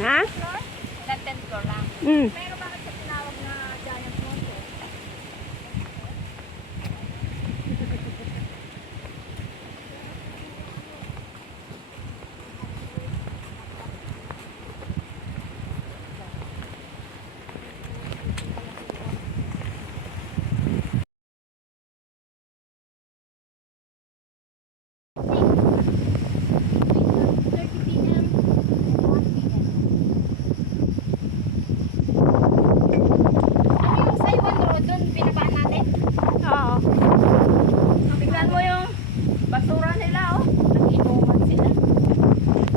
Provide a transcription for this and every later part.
Ha? floor? Ilan 10th floor lang. Pero bakit sa tinawag na giant monte? Oo. Tingnan mo yung basura nila, oh. Nag-inuman sila.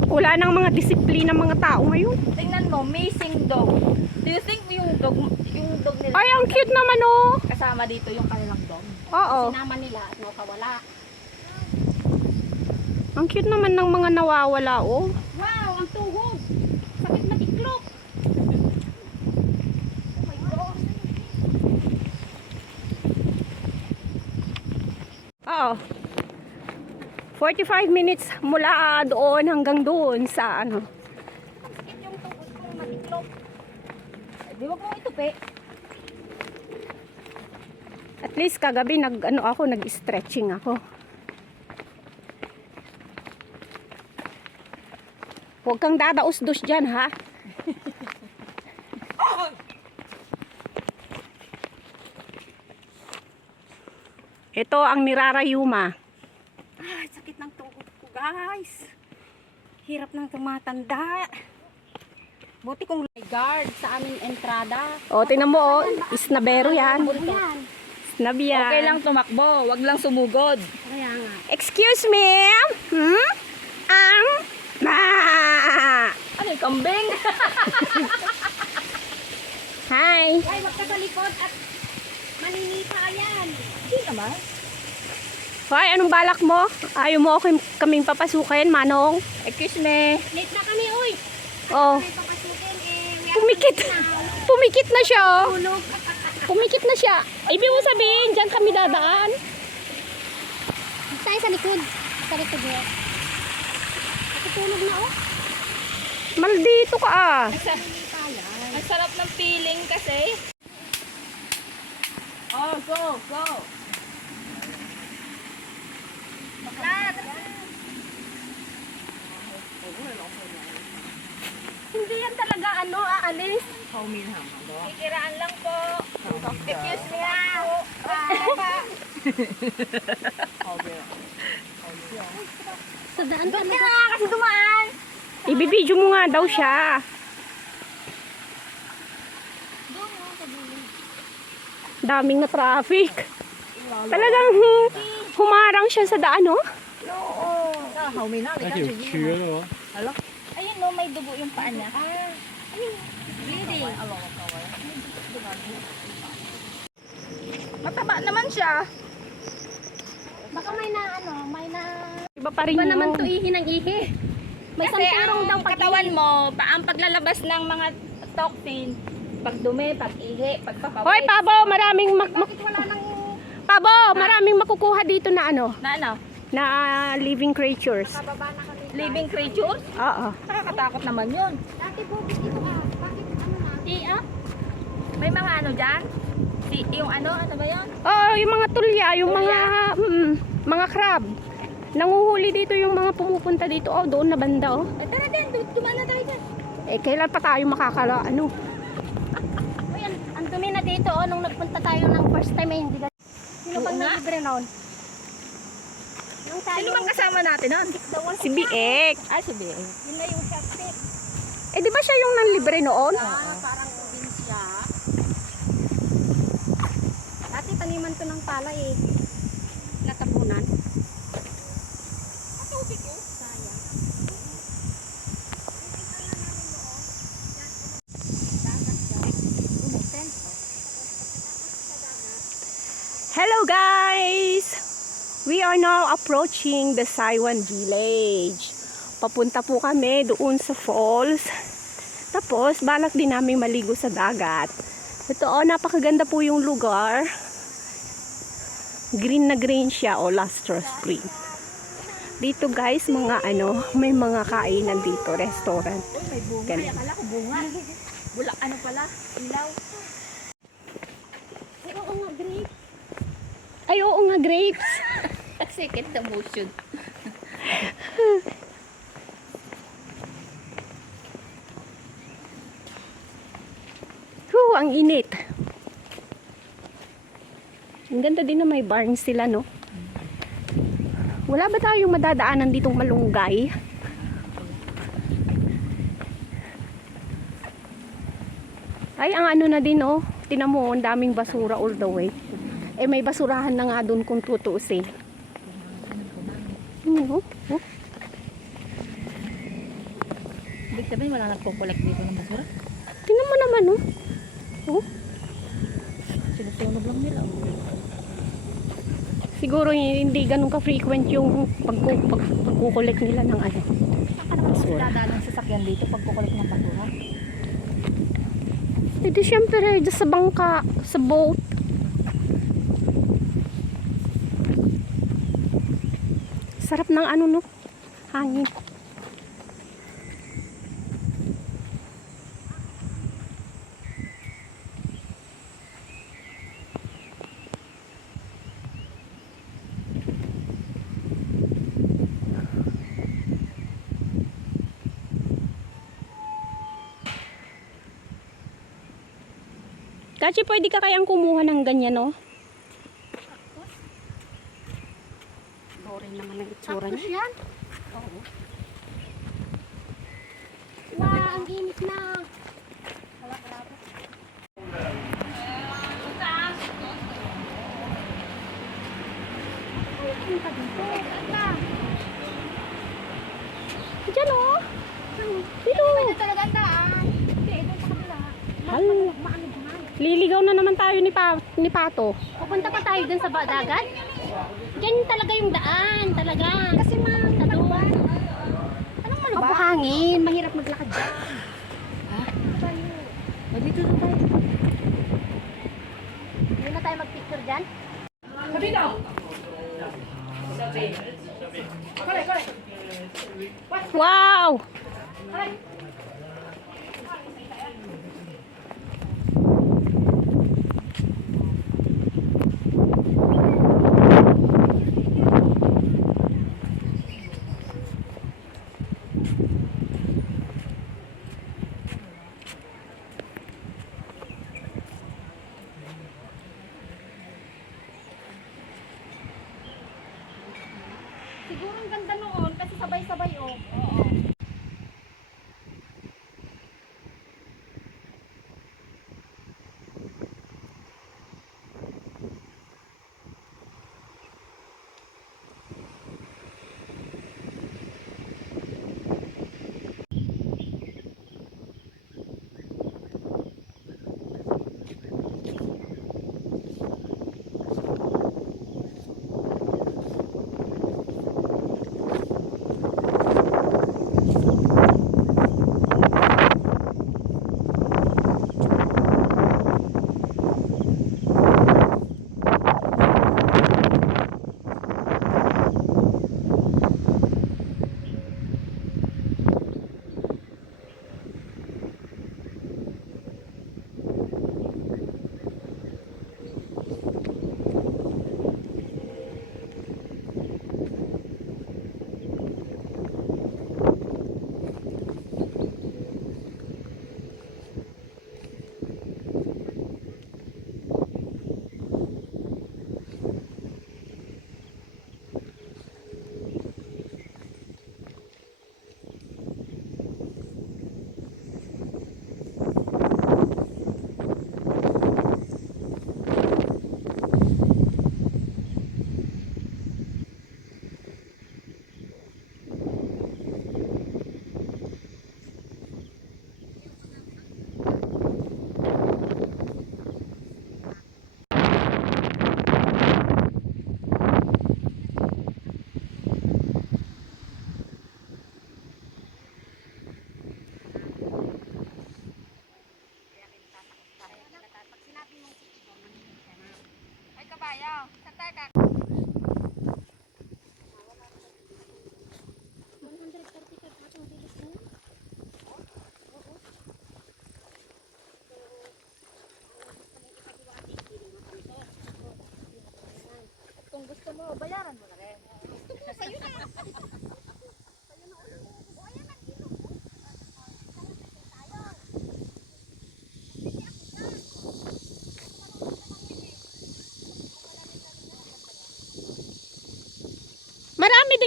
Wala nang mga disiplina mga tao ngayon. Tingnan mo, missing dog. Do you think yung dog nila Ay, ang cute naman oh. kasama dito yung kanilang dog? Oo. Sinama nila at nakawala. Ang cute naman ng mga nawawala oh. Wow, ang tuhog. Sakit na tiklop. Oh my God. Oo. 45 minutes mula doon hanggang doon sa ano. Sakit yung tuhod kong matiklop. Di wag mong itupi. At least kagabi nag-stretching ako. Huwag kang dadaos-dos dyan ha. Ito ang nirarayuma. Ay, sakit ng tuhod ko, guys. Hirap ng tumatanda. Buti kong guard sa aming entrada. O, tinan mo o. Isnabero yan. Yan. Snabi yan. Okay lang tumakbo, wag lang sumugod. Kaya nga. Excuse me? Ano yung kambing? Hi. Ay, wag ka sa likod at maninita yan. Hindi naman. Hoy, anong balak mo? Ayaw mo kaming papasukin, Manong? Excuse me. Late na kami, uy. Oh, May papasukin eh. pumikit. Pumikit na siya. Oh. Tulog. Pumikit na siya. Ibig mo sabihin, dyan kami dadaan. Tayo sa likod. Sa likod niya. Natutulog na, oh. Maldito ka ah. Ang sarap ng feeling kasi. Oh, go, go. Hindi yan talaga aalis. Kikiraan lang po. Excuse me ha. Sa daan Doon ka na kasi dumaan. Ibibidyo mo nga daw siya. Daming na traffic. Talagang humarang siya sa daan, oh. 那就缺了。 Ayun no, may dugo yung paa niya. Bleeding. Mataba naman siya. Baka may na Iba pa rin iba naman yun. to ihi ng ihi. May Kasi sampurong daw ang pag katawan mo, ang paglalabas ng mga toxin, pag dumi, pag ihi, pag papawis. Hoy, Pabo, maraming Bakit wala nang Pabo, maraming makukuha dito na ano, na ano? na living creatures. baba na kami. Living creatures? Oo. Nakakatakot naman yun. Dati bukit dito ah. Bakit ano na? May mga ano dyan? Yung ano ba yun? Oo, yung mga tulya, yung mga crab. Nanguhuli dito yung mga pumupunta dito. Oh, doon na banda, oh. Eh, tara din, dumaan na tayo dyan. Eh, kailan pa tayo ano? Uy, ang dumi na dito oh. Nung nagpunta tayo ng first time eh. Hindi ka... Sino Oo pang nga. nalibre noon? Nung tayo. Sino bang kasama natin nun? Si Biek. Ay, si Bea. Yun na yung septic. Eh, di ba siya yung nanlibre noon? Parang probinsya. Dati taniman to ng palay eh. Natapunan. Tubig yun. Sayang. Hello guys! We are now approaching the Saiwan Village. Papunta po kami doon sa falls. Tapos, balak din namin maligo sa dagat. Ito oh, napakaganda po yung lugar. Green na green siya, o lustrous green. Dito guys, mga may mga kainan dito, restaurant. Uy, may bunga. Ganun. Ay, akala ko bunga. Bulak, ano pala? Ilaw. Ay, oo nga, grape. Ay, oo nga, grapes. Second the motion. Ang init. Ang ganda din na may barn sila, no? Wala ba tayong madadaanan ditong malunggay? Ay, ang ano na din, oh. Tinan mo, ang daming basura all the way. Eh, may basurahan na nga doon kung tutuusin. Oh. Ibig sabihin, wala nagpo-collect dito ng basura. Tingnan mo naman, oh. Oh. Sinusunog lang nila. Siguro hindi ganun ka-frequent yung pagkukulit nila ng ano. Saan ka naman dadaan ng sasakyan dito pag kukulit ng basura? Eh di syempre, dyan sa bangka, sa boat. Sarap ng ano, no? Hangin. Kachi, pwede ka kayang kumuha ng ganyan, no? Boring naman ang itsura Tapos niya. yan. Wow, ang init na. Wala, grabe. Ay, ano pa dito? Ano? Diyan, oh. Dito. Ito talaga ang daan. Hindi, ito sa kabila. Hal. Maano naman. Liligaw na naman tayo ni Pato. Pupunta pa tayo dun sa dagat. Yan talaga yung daan, talaga. Kasi maluban. Anong maluban? Opo, hangin. Mahirap maglakad dyan. O, dito na tayo. Hindi na tayo magpicture dyan. Wow! Siguro ang ganda noon kasi sabay-sabay oh. Oo.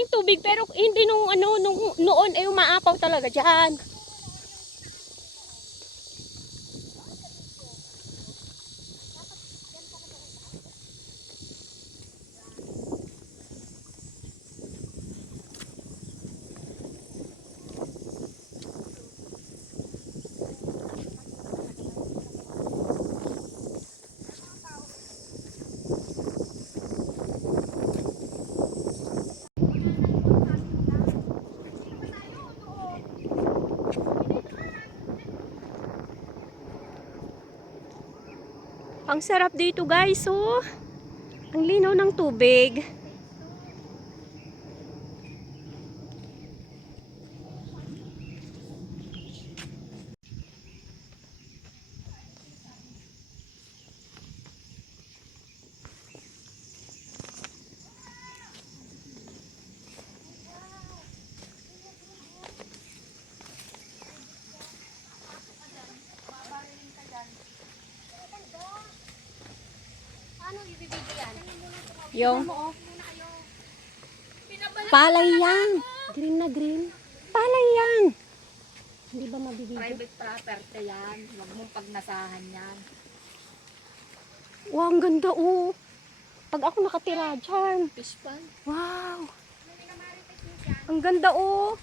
yung tubig pero hindi nung noon ay umaapaw talaga diyan. Ang sarap dito guys, oh. Ang linaw ng tubig. Yung palay yan. Green na green. Palay yan. Hindi ba mabibigay? Private property yan. Huwag mong pagnasahan yan. Wow, ang ganda oh. Pag ako nakatira dyan. Fish pan. Wow. Ang ganda oh.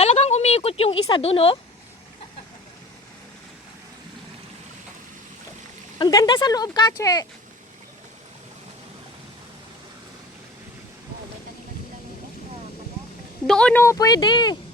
Talagang umiikot yung isa dun, oh. Ang ganda sa loob, Kache. Doon, oh, pwede.